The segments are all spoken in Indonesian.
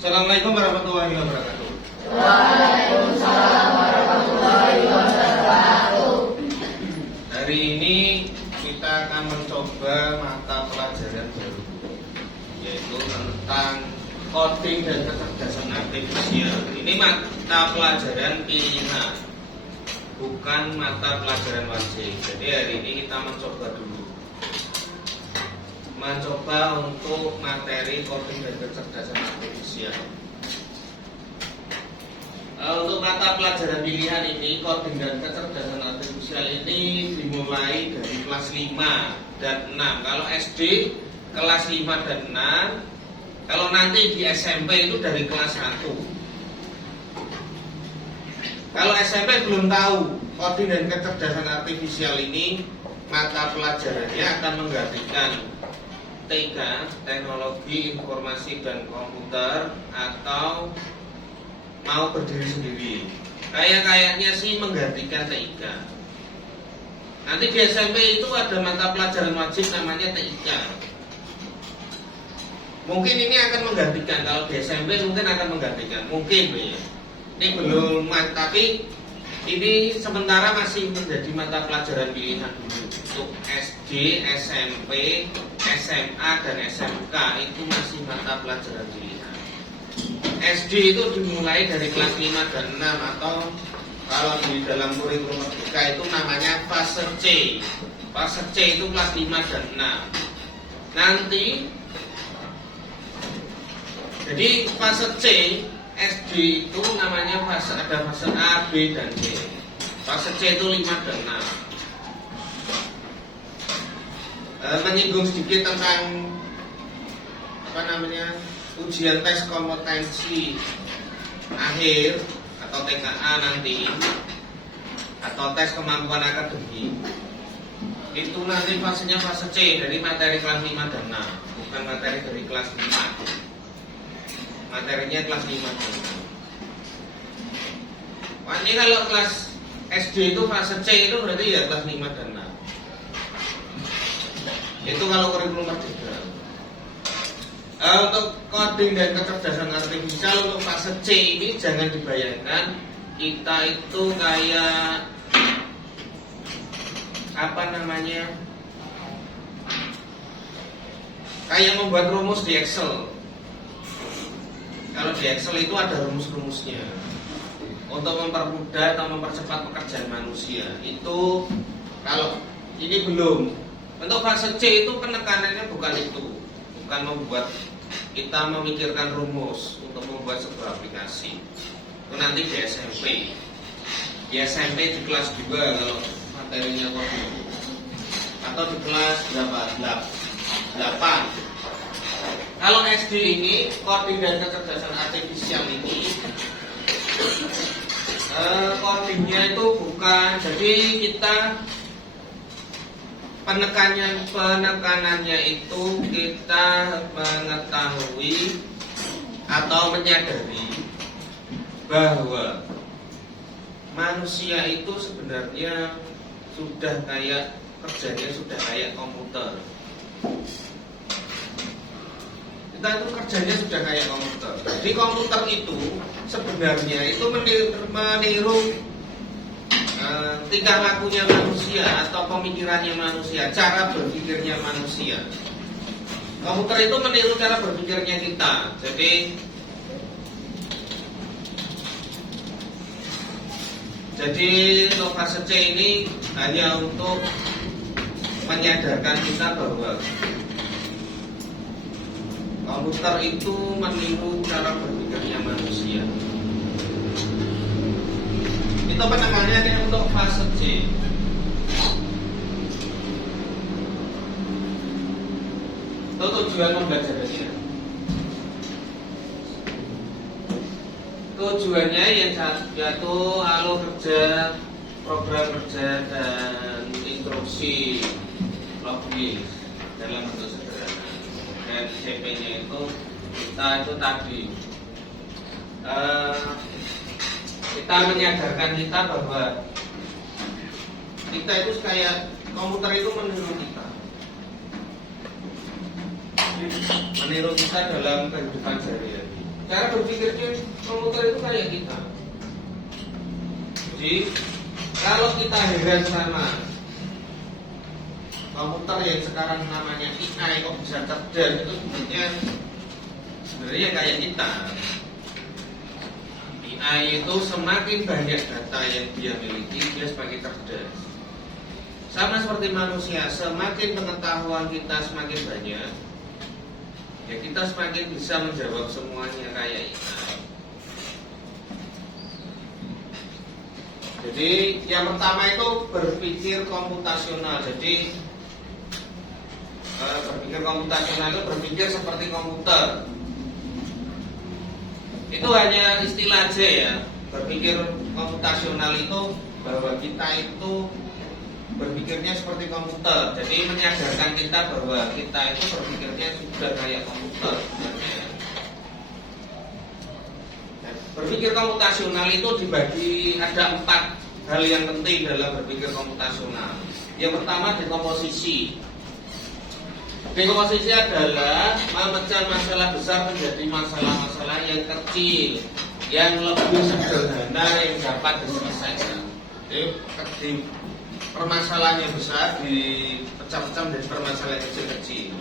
Assalamualaikum warahmatullahi wabarakatuh. Waalaikumsalam warahmatullahi wabarakatuh. Hari ini kita akan mencoba mata pelajaran baru, yaitu tentang coding dan kecerdasan artifisial. Ini mata pelajaran pilihan, bukan mata pelajaran wajib. Jadi hari ini kita mencoba untuk materi coding dan kecerdasan artifisial. Untuk mata pelajaran pilihan ini, coding dan kecerdasan artifisial ini dimulai dari kelas 5 dan 6. Kalau SD kelas 5 dan 6, kalau nanti di SMP itu dari kelas 1. Kalau SMP belum tahu coding dan kecerdasan artifisial ini, mata pelajarannya akan menggantikan TIK, teknologi informasi dan komputer, atau mau berdiri sendiri. Kayaknya sih menggantikan TIK. Nanti di SMP itu ada mata pelajaran wajib namanya TIK. Mungkin ini akan menggantikan, kalau di SMP mungkin akan menggantikan, mungkin ya. Ini belum, tapi ini sementara masih menjadi mata pelajaran pilihan dulu. Untuk SD, SMP, SMA, dan SMK itu masih mata pelajaran pilihan. SD itu dimulai dari kelas 5 dan 6, atau kalau di dalam kurikulum merdeka itu namanya fase C. Fase C itu kelas 5 dan 6. Nanti jadi fase C SD itu namanya ada fase A, B, dan C. Fase C itu 5 dan 6. Menyinggung sedikit tentang ujian tes kompetensi akhir atau TKA nanti, atau tes kemampuan akademik. Itu nanti fasenya fase C, dari materi kelas 5 dan 6, bukan materi dari kelas 5. Materinya kelas 5 dan 6. Wah, ini kalau kelas SD itu fase C itu berarti ya kelas 5 dan 6. Itu kalau kurikulum merdeka. Untuk coding dan kecerdasan artifisial untuk fase C ini jangan dibayangkan kita itu kayak kayak membuat rumus di Excel. Kalau di Excel itu ada rumus-rumusnya untuk mempermudah atau mempercepat pekerjaan manusia. Itu kalau ini belum. Untuk fase C itu penekanannya bukan itu, bukan membuat kita memikirkan rumus untuk membuat sebuah aplikasi. Itu nanti di SMP. Di SMP di kelas 2 kalau materinya coding. Atau di kelas 8. Kalau SD ini coding dan kecerdasan artifisial ini codingnya itu bukan, jadi kita penekanannya itu kita mengetahui atau menyadari bahwa manusia itu sebenarnya kerjanya sudah kayak komputer. Kita itu kerjanya sudah kayak komputer. Jadi komputer itu sebenarnya itu meniru tingkah lakunya manusia atau pemikirannya manusia, cara berpikirnya manusia. Komputer itu meniru cara berpikirnya kita. Jadi untuk fase C ini hanya untuk menyadarkan kita bahwa komputer itu meniru cara berpikirnya manusia. Itu penekanannya untuk fase C. Itu tujuan pembelajarannya. Tujuannya yang satu alur kerja, program kerja, dan instruksi logis dalam bentuk sederhana. Dan CP-nya itu itu tadi kita menyadarkan kita bahwa kita itu kayak komputer itu meniru kita dalam kehidupan sehari-hari. cara berpikirnya komputer itu kayak kita. Jadi kalau kita heran sama komputer yang sekarang namanya AI kok bisa cerdas, itu sebenarnya kayak kita. AI itu semakin banyak data yang dia miliki, dia semakin cerdas. Sama seperti manusia, semakin pengetahuan kita semakin banyak, ya kita semakin bisa menjawab semuanya kayak AI. Jadi yang pertama itu berpikir komputasional. Jadi berpikir komputasional itu berpikir seperti komputer. Itu hanya istilah aja ya. Berpikir komputasional itu bahwa kita itu berpikirnya seperti komputer. Jadi menyadarkan kita bahwa kita itu berpikirnya sudah kayak komputer sebenarnya. Berpikir komputasional itu dibagi ada 4 hal yang penting dalam berpikir komputasional. Yang pertama dekomposisi. Dekomposisi adalah memecah masalah besar menjadi masalah-masalah yang kecil, yang lebih sederhana yang dapat diselesaikan. Jadi permasalahan yang besar dipecah-pecah menjadi permasalahan kecil-kecil.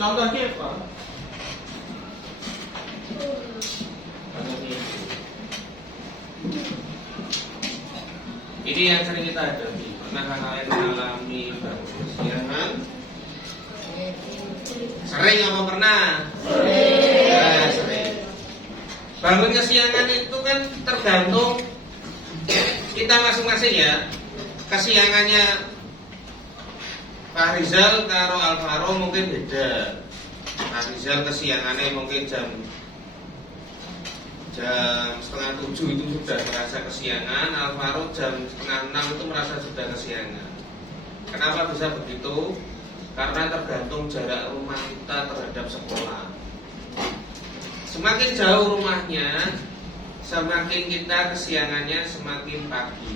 Contohnya apa? Ini yang sering kita hadapi. Pernah kalian mengalami perkesiangan? Sering apa pernah? Sering. Bangun kesiangan itu kan tergantung kita masing-masing ya. Kesiangannya Pak Rizal karo Alvaro mungkin beda. Pak Rizal kesiangannya mungkin jam 6:30 itu sudah merasa kesiangan, Alvaro jam 5:30 itu merasa sudah kesiangan. Kenapa bisa begitu? Karena tergantung jarak rumah kita terhadap sekolah. Semakin jauh rumahnya, semakin kita kesiangannya semakin pagi.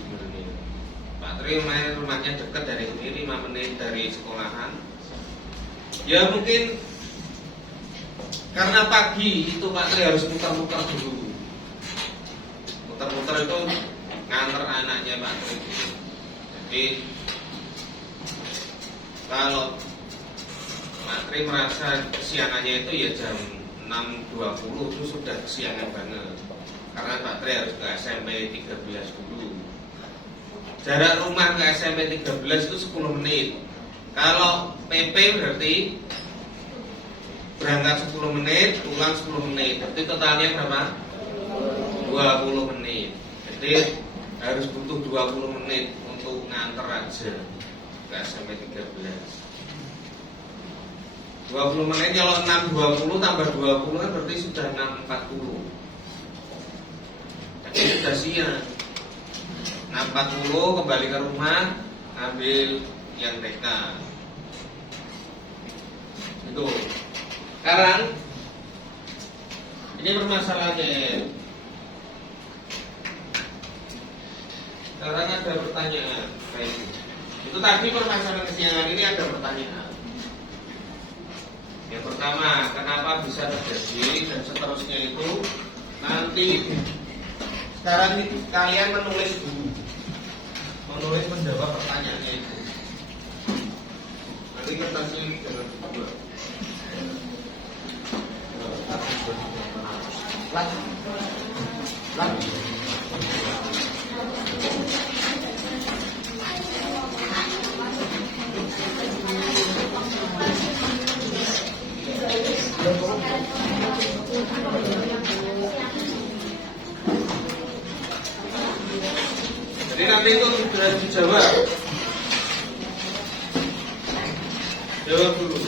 Pak Tri rumahnya dekat dari sini 5 menit dari sekolahan. Ya mungkin karena pagi itu Pak Tri harus muter-muter dulu. Muter-muter itu nganter anaknya Pak Tri. Jadi kalau Pak Tri merasa kesiangannya itu ya jam 6:20 itu sudah kesiangan banget. Karena Pak Tri harus ke SMP 13 dulu. Jarak rumah ke SMP 13 itu 10 menit. Kalau PP berarti berangkat 10 menit, pulang 10 menit. Berarti totalnya berapa? 20 menit. Jadi harus butuh 20 menit untuk nganter aja ke SMP 13. 20 menit kalau 6:20 tambah 20 kan berarti sudah 6:40. Jadi sudah siang. 6:40 kembali ke rumah, ambil yang TK. Itu. Sekarang ini permasalahannya. Sekarang ada pertanyaan. Baik. Itu tadi permasalahan kesiangan, ini ada pertanyaan. Yang pertama, kenapa bisa terjadi dan seterusnya itu nanti. Sekarang kalian menulis dulu, menulis menjawab pertanyaannya itu. Nanti kertasnya jangan dibuat. Lagi. Jadi nanti itu sudah dijawab. Jawab dulu.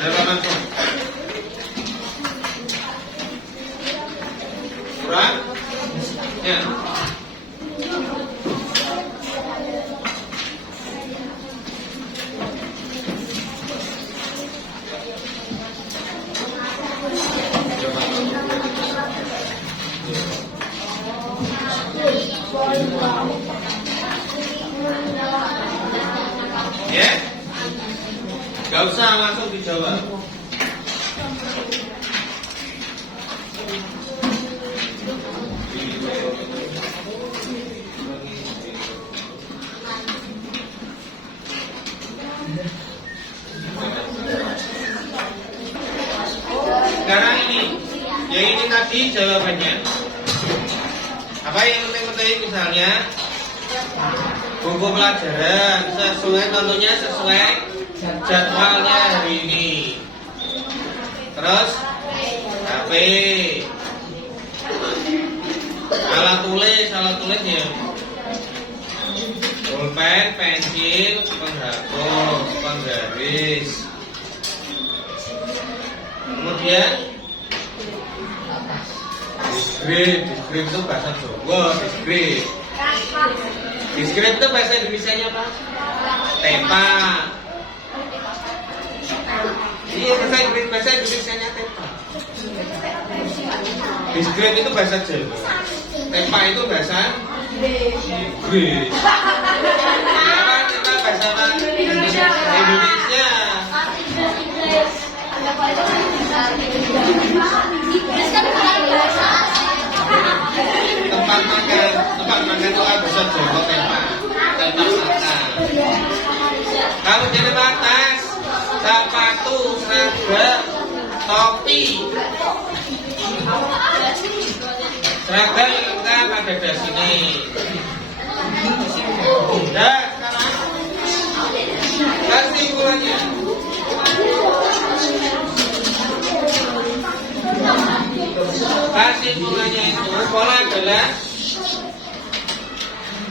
Berapa langsung? Kurang? Ya. Ya, nggak usah langsung dijawab. Sekarang yang ini tadi jawabannya. Apa yang penting-penting misalnya buku pelajaran sesuai, tentunya sesuai jadwalnya hari ini. Terus HP, alat tulis ya, pulpen, pensil, penghapus, penggaris. Kemudian diskrip itu bahasa Jawa, diskrip itu bahasa Indonesianya apa? Tepa. Iya, bahasa Indonesianya tepa. Diskrip itu bahasa Jawa, tepa itu bahasa Inggris. Apa tepa bahasa apa? Indonesia. Tempat makan itu kan bahasa Jawa tepa makan. Kalau jadi batas, sepatu, seragam, topi. Seragam yang lengkap ada di sini. Udah, sekarang kesimpulannya. Kesimpulannya itu pola adalah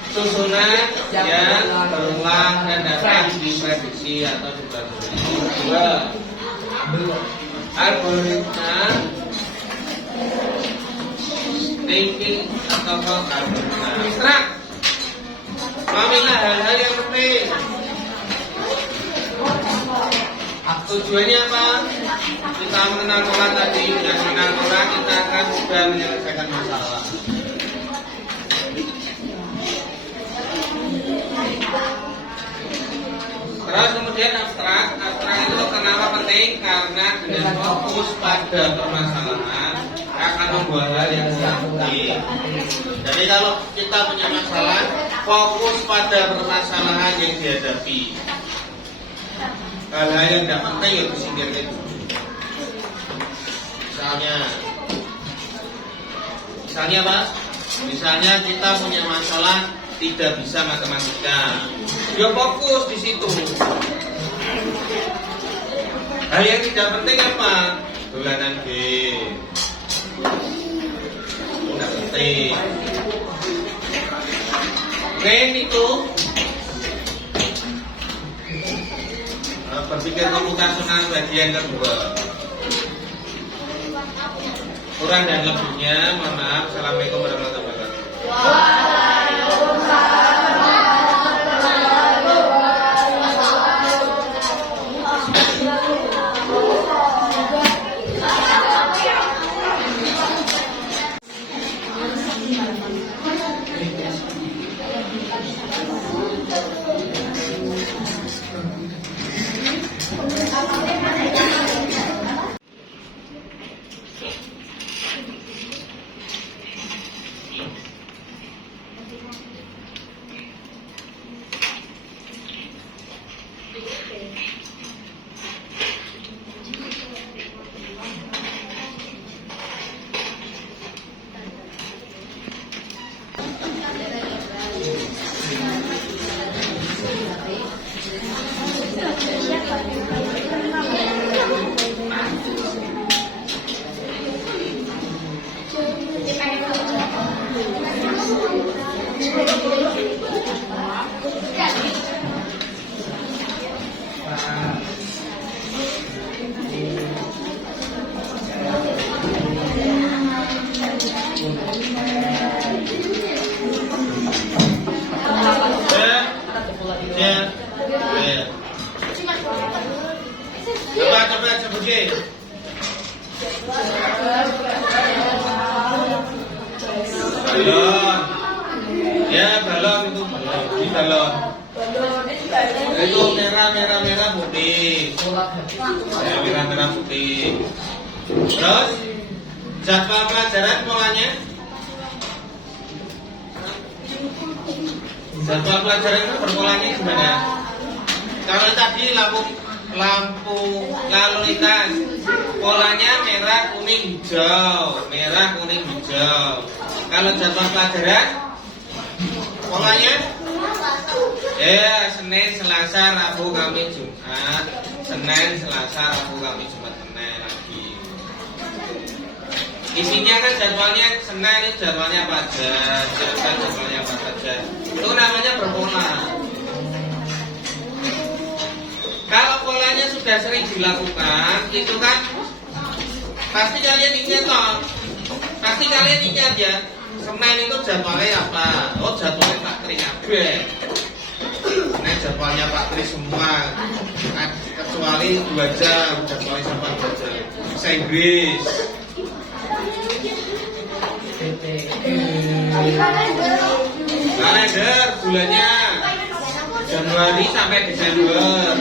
susunan yang berulang dan dapat diprediksi atau diprediksi. Dua, algoritma thinking atau algoritma abstrak. Memilah hal-hal yang penting. Tujuannya apa? Kita mengenal pola tadi, dengan mengenal pola kita akan sudah menyelesaikan masalah. Terus kemudian abstrak itu kenapa penting? Karena dengan fokus pada permasalahan akan membuat hal yang penting. Jadi kalau kita punya masalah, fokus pada permasalahan yang dihadapi. Hal-hal yang tidak penting yang disingkirkan. Misalnya apa? Misalnya kita punya masalah tidak bisa matematika, ya fokus di situ. Hal yang tidak penting apa? Dolanan game, tidak penting. Game itu berpikir komputasional bagian kedua. Kurang dan lebihnya, mohon maaf. Assalamualaikum warahmatullahi wabarakatuh. Coba sebutin. Balon. Ya, balon itu balon. Ini balon. Itu merah putih. Ya, merah putih. Terus jadwal pelajaran polanya. Jadwal pelajaran itu berpolanya gimana? Kalau tadi lampu lalu lintas, polanya merah kuning hijau. Kalau jadwal pelajaran polanya Senin, Selasa, Rabu, Kamis, Jumat. Senin, Selasa, Rabu, Kamis, Jumat, Senin lagi. Isinya kan jadwalnya Senin itu jadwalnya apa aja, jadwalnya apa saja. Itu namanya berpola. Kalau polanya sudah sering dilakukan, itu kan pasti kalian ingat toh. Pasti kalian ingat ya. Senin itu jadwalnya apa? Oh, jadwalnya Pak Tri kabeh. Senin jadwalnya Pak Tri semua. Kecuali 2 jam, jadwalnya sampai 2 jam. Bahasa Inggris. Kalender bulannya Januari sampai Desember.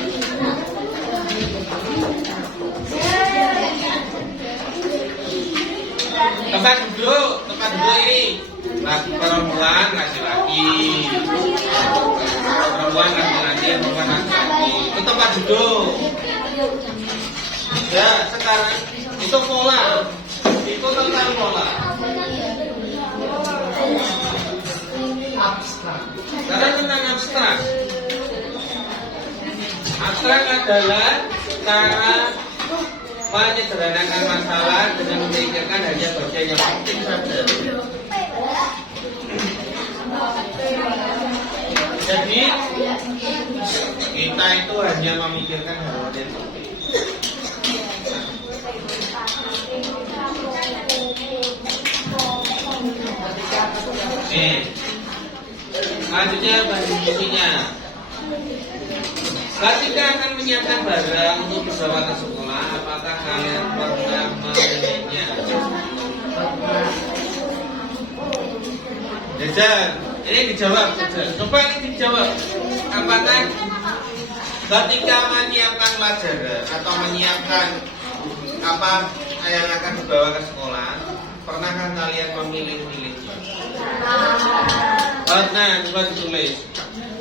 Tempat duduk ini perempuan laki-laki, perempuan laki-laki. Itu tempat duduk. Ya, sekarang itu pola. Itu tentang pola. Karena tentang abstrak. Abstrak adalah cara menyederhanakan masalah dengan memikirkan hanya bagian yang penting saja. Jadi kita itu hanya memikirkan hal-hal yang penting. Selanjutnya bahasa Indonesia. Ketika akan menyiapkan barang untuk dibawa ke sekolah, apakah kalian pernah memilihnya? Jajan, ini dijawab. Coba ini dijawab. Apakah ketika menyiapkan pelajaran atau menyiapkan apa yang akan dibawa ke sekolah, pernahkah kalian memilih-milihnya? Nah, coba ditulis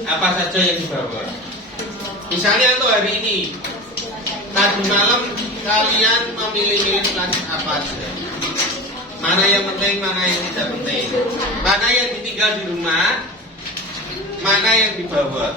apa saja yang dibawa. Misalnya untuk hari ini, tadi malam kalian memilih-milih pelajaran apa saja. Mana yang penting, mana yang tidak penting. Mana yang ditinggal di rumah, mana yang dibawa.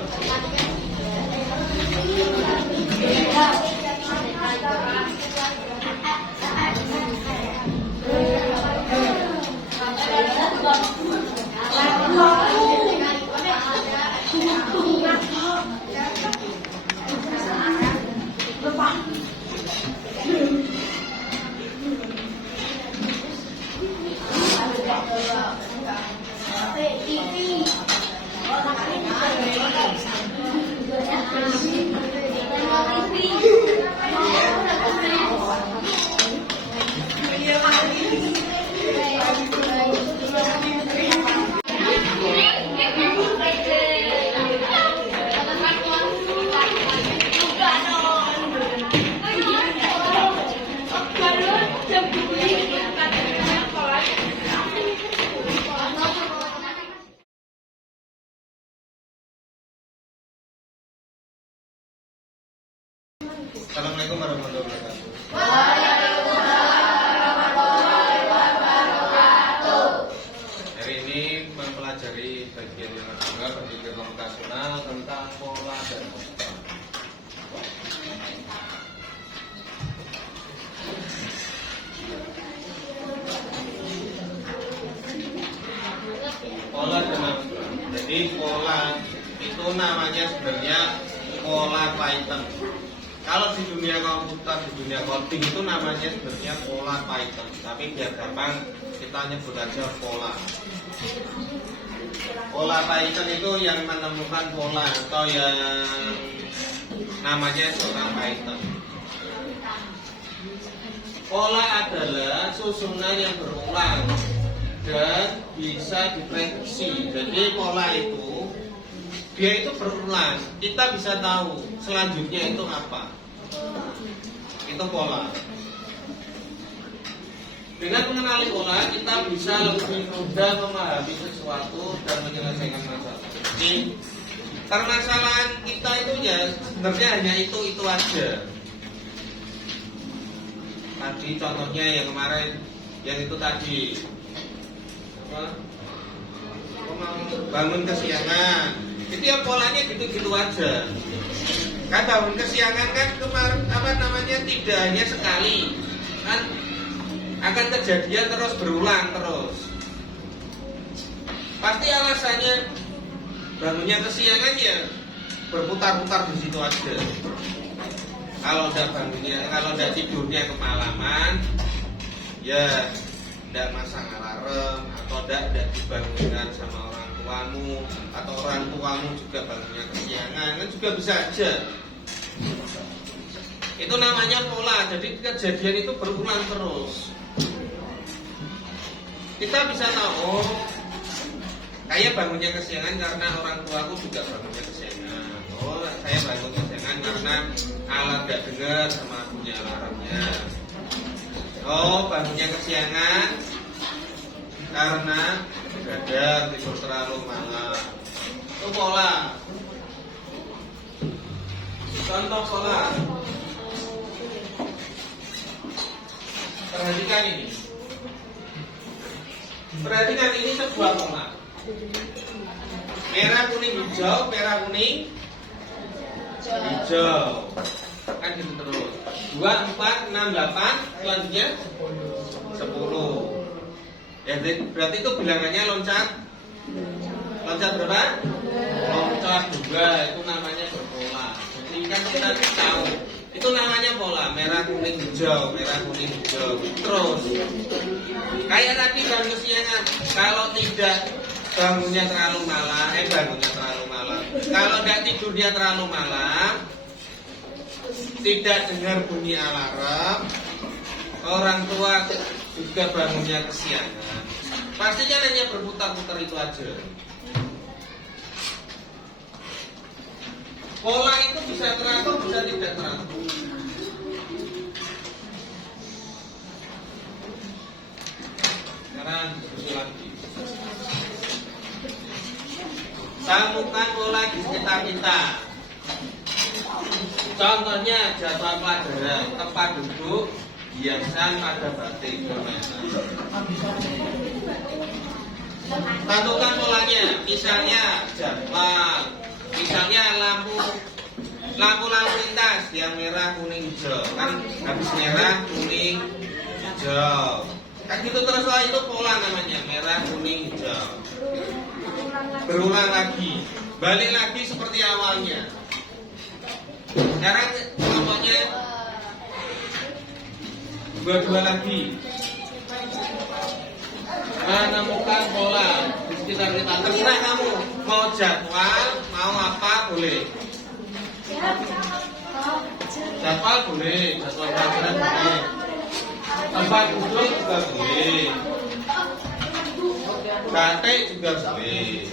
Assalamualaikum warahmatullahi wabarakatuh. Hari ini mempelajari bagian yang kedua berpikir komputasional tentang pola dan abstrak. Pola dan abstrak. Jadi pola itu namanya sebenarnya pola Python. Kalau di dunia komputer, di dunia coding itu namanya sebenarnya pola Python. Tapi biar gampang kita nyebut aja pola. Pola Python itu yang menemukan pola atau yang namanya seorang Python. Pola adalah susunan yang berulang dan bisa diprediksi. Jadi pola itu dia itu berulang, kita bisa tahu selanjutnya itu apa. Itu pola. Dengan mengenali pola, kita bisa lebih mudah memahami sesuatu dan menyelesaikan masalah. Jadi, permasalahan kita itu ya sebenarnya hanya itu aja. Tadi contohnya yang kemarin, yang itu tadi apa? Bangun kesiangan, itu ya polanya gitu-gitu aja. Kan bangun kesiangan kan kemarin apa namanya tidak hanya sekali, kan akan kejadian terus berulang terus. Pasti alasannya bangunnya kesiangan ya berputar-putar di situ aja. Kalau udah tidurnya kemalaman, ya tidak masang alarm atau tidak dibangunkan sama orang tuamu atau orang tuamu juga bangunnya kesiangan, kan juga bisa aja. Itu namanya pola. Jadi kejadian itu berulang terus. Kita bisa tahu, saya bangunnya kesiangan karena orang tuaku juga bangunnya kesiangan. Oh, saya bangun kesiangan karena alat gak dengar sama punya alarmnya. Oh, bangunnya kesiangan karena begadang, tidur terlalu malam. Itu pola. Contoh pola. Perhatikan ini. Perhatikan ini sebuah pola. Merah, kuning, hijau, merah, kuning, hijau. Kan gitu terus. 2, 4, 6, 8, selanjutnya 10. Ya, berarti itu bilangannya loncat. Loncat berapa? Loncat 2, itu namanya berpola. Jadi kan kita tahu, itu namanya pola. Merah, kuning, hijau, merah, kuning, hijau. Terus kayak tadi bangun kesiangan. Kalau tidak bangunnya terlalu malam, kalau tidak tidurnya terlalu malam, tidak dengar bunyi alarm, orang tua juga bangunnya kesiangan, pastinya hanya berputar-putar itu aja. Pola itu bisa teratur, bisa tidak teratur. Sekarang diskusi lagi. Temukan pola di sekitar kita. Contohnya jadwal pelajaran, tempat duduk, hiasan pada batik, tentukan polanya. Misalnya jadwal, misalnya lampu lintas yang merah, kuning, hijau. Kan habis merah, kuning, hijau. Kan gitu terus lah, itu pola namanya, merah, kuning, hijau. Berulang lagi, balik lagi seperti awalnya. Sekarang contohnya dua lagi. Menemukan pola di sekitar kita. Terserah kamu mau jadwal, mau apa boleh. Jadwal boleh, jadwal pelajaran boleh. Tempat duduk juga boleh. Batik juga boleh.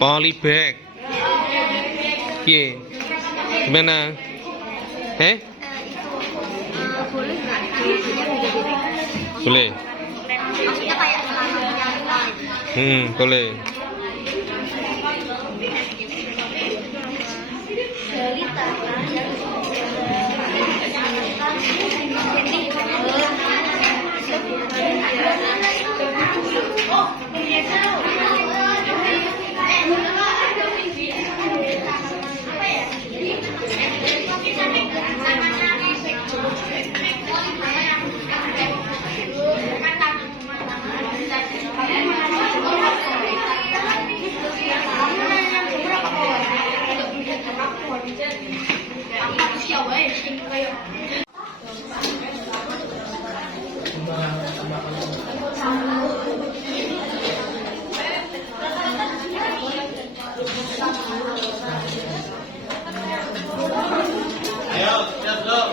Polybag. Piye? Gimana? Boleh nggak dibikinnya menjadi ring? Boleh. Maksudnya kayak selanang. Boleh. Dari tangan yang Ayo, siap belum?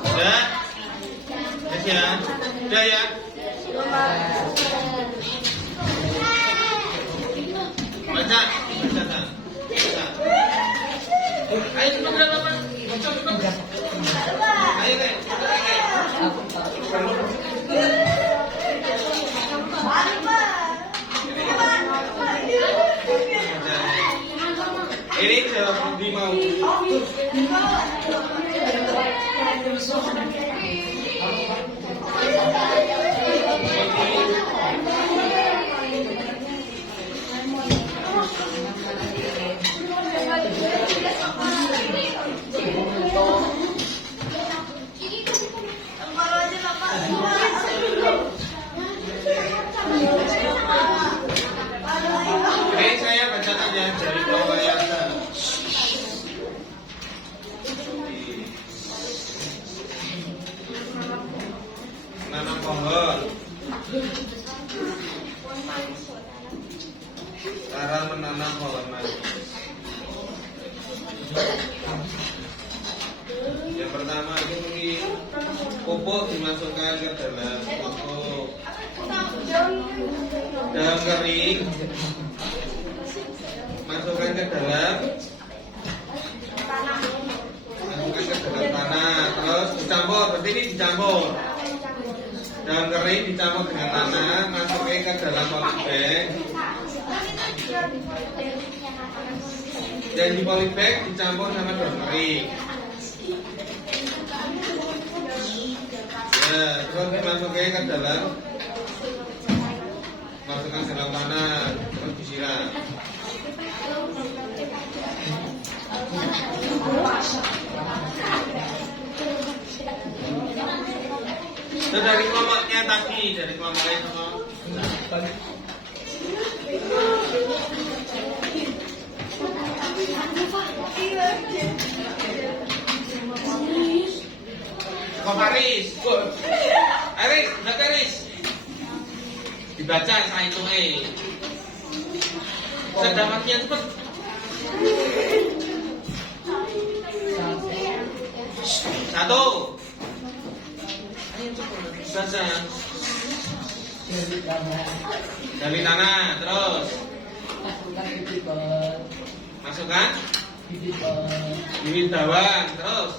Sudah? Yes ya? Sudah ya? Baca, baca. Ayo cepat Bapak. Cepat. Ayo Kek. Ini jawab di mau. Ini saya bacakan ya dari Prawayasan. Menanam pohon. Cara menanam pohon manggis. Yang pertama ini pupuk dimasukkan ke dalam pupuk. Daun kering masukkan ke dalam tanah, terus dicampur. Berarti ini dicampur. Daun kering dicampur dengan tanah, masukkan ke dalam polybag. Dan di polybag dicampur sama daun kering. Ya, terus dimasukkan ke dalam, masukkan ke dalam tanah, terus disiram. Itu dari kelompoknya tadi, dari kelompoknya semua. Kok Aris? Aris, baca Aris. Dibaca saya itu sedapatnya cepet. Satu. Baca. Dari tanah, terus masukkan bibit bawang, terus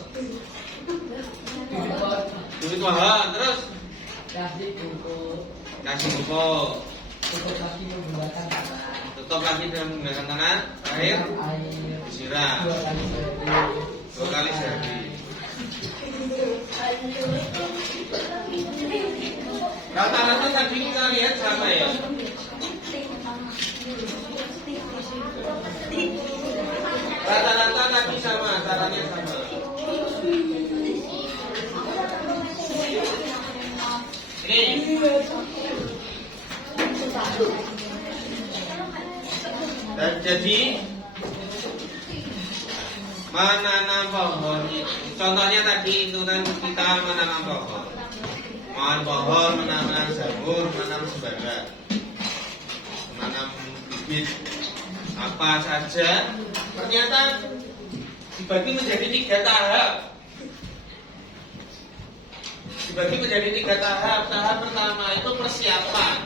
bibit pohon, terus kasih pupuk, tutup lagi dengan menggunakan tanah, air disiram 2 kali sehari. Rata-rata tadi kita lihat sama ya. Rata-rata tadi sama, caranya sama. Ini dan jadi menanam pohon. Contohnya tadi itu kan kita menanam pohon. Menanam pohon, menanam jamur, menanam sembarang, menanam bibit apa saja. Ternyata dibagi menjadi 3 tahap. dibagi menjadi 3 tahap. Tahap pertama itu persiapan.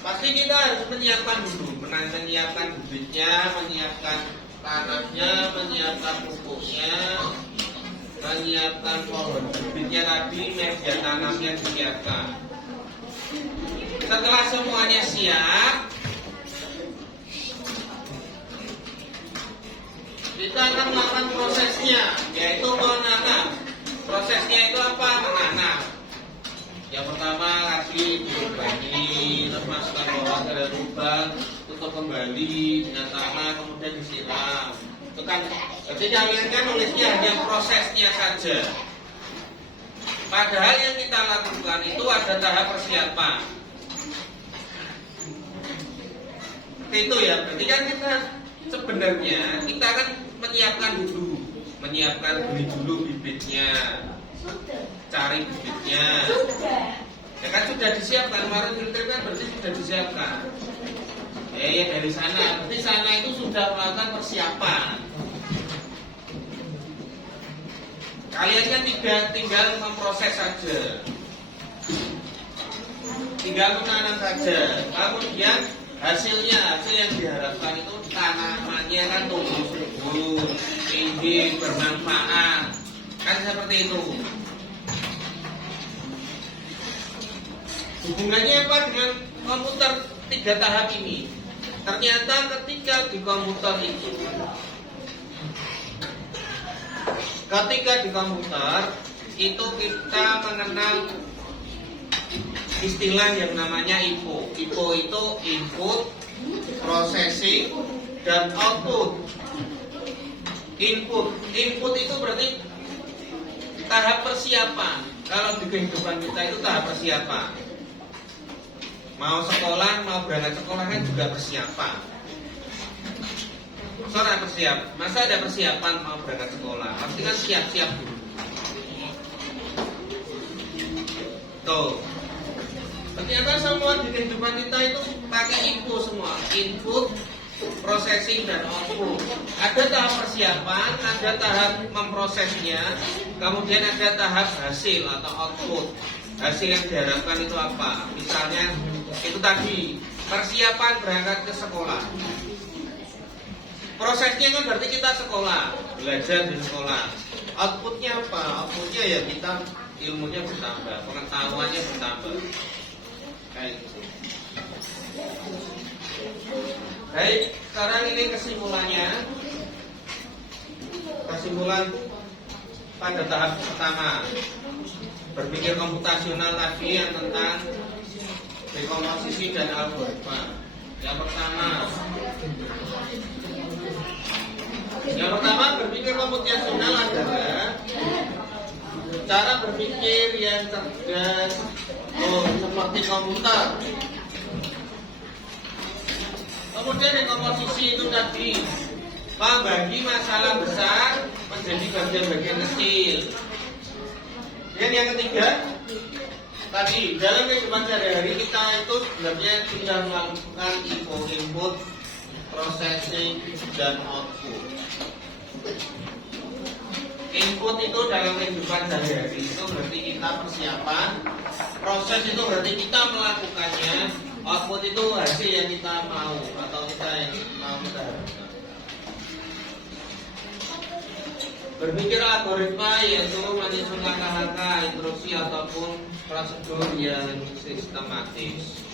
Pasti kita harus menyiapkan dulu, menyiapkan bibitnya, menyiapkan tanahnya, menyiapkan pupuknya, menyiapkan pohon bibitnya tadi, media tanamnya disiapkan. Setelah semuanya siap, kita akan melakukan prosesnya, yaitu menanam. Prosesnya itu apa? Menanam. Yang pertama kasih dibagi, terus masukkan bawah ke dalam lubang, tutup kembali dengan tanah, kemudian disiram. Itu kan, jadi kalian kan nulisnya hanya prosesnya saja. Padahal yang kita lakukan itu ada tahap persiapan. Itu ya, berarti kan kita sebenarnya kita kan menyiapkan dulu, beli dulu bibitnya, cari bibitnya. Ya kan sudah disiapkan, kemarin filter kan berarti sudah disiapkan. Ya dari sana, berarti sana itu sudah melakukan persiapan. Kalian kan tinggal memproses saja, tinggal menanam saja. Kemudian hasil yang diharapkan itu tanamannya kan tumbuh subur, tinggi, bermanfaat, kan seperti itu. Hubungannya apa dengan komputer 3 tahap ini? Ternyata ketika di komputer itu kita mengenal istilah yang namanya IPO. IPO itu input, processing, dan output. Input itu berarti tahap persiapan. Kalau di kehidupan kita itu tahap persiapan. Mau sekolah, mau berangkat sekolah kan juga persiapan. Soalnya masa ada persiapan mau berangkat sekolah? Pasti kan siap-siap dulu. Tuh. Ternyata semua di kehidupan kita itu pakai input semua, input, processing dan output. Ada tahap persiapan, ada tahap memprosesnya, kemudian ada tahap hasil atau output. Hasil yang diharapkan itu apa? Misalnya itu tadi persiapan berangkat ke sekolah. Prosesnya kan berarti kita sekolah, belajar di sekolah. Outputnya apa? Outputnya ya kita ilmunya bertambah, pengetahuannya bertambah. Baik, sekarang ini kesimpulannya. Kesimpulan pada tahap pertama, berpikir komputasional tadi yang tentang dekomposisi dan algoritma. Yang pertama berpikir komputasional adalah cara berpikir yang cerdas, seperti komputer. Kemudian dekomposisi itu tadi membagi masalah besar menjadi bagian-bagian kecil. Dan yang ketiga, tadi dalam kehidupan sehari-hari kita itu sebenarnya sudah melakukan input, processing, dan output. Input itu dalam kehidupan sehari-hari itu berarti kita persiapan, proses itu berarti kita melakukannya, output itu hasil yang kita mau atau kita yang mau kita harapkan. Berpikir algoritma yaitu menyusun langkah-langkah instruksi ataupun prosedur yang sistematis.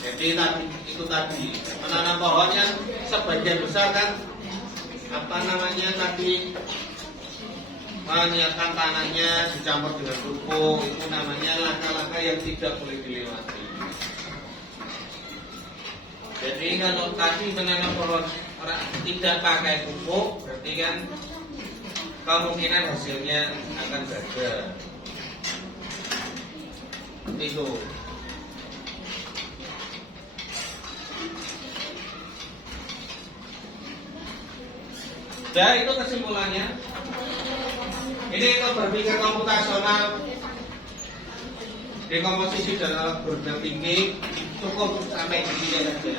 Jadi itu tadi menanam pohonnya sebagian besar kan menyiapkan tanahnya dicampur dengan pupuk, itu namanya langkah-langkah yang tidak boleh dilewati. Jadi kalau tadi menanam pohon tidak pakai pupuk, berarti kan kemungkinan hasilnya akan gagal. Itu. Ya itu kesimpulannya. Ini itu berpikir komputasional, dekomposisi dan algoritma tinggi, cukup sampai di sini saja.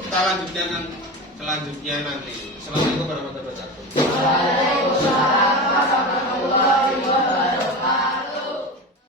Kita lanjutkan selanjutnya nanti. Assalamualaikum warahmatullahi wabarakatuh.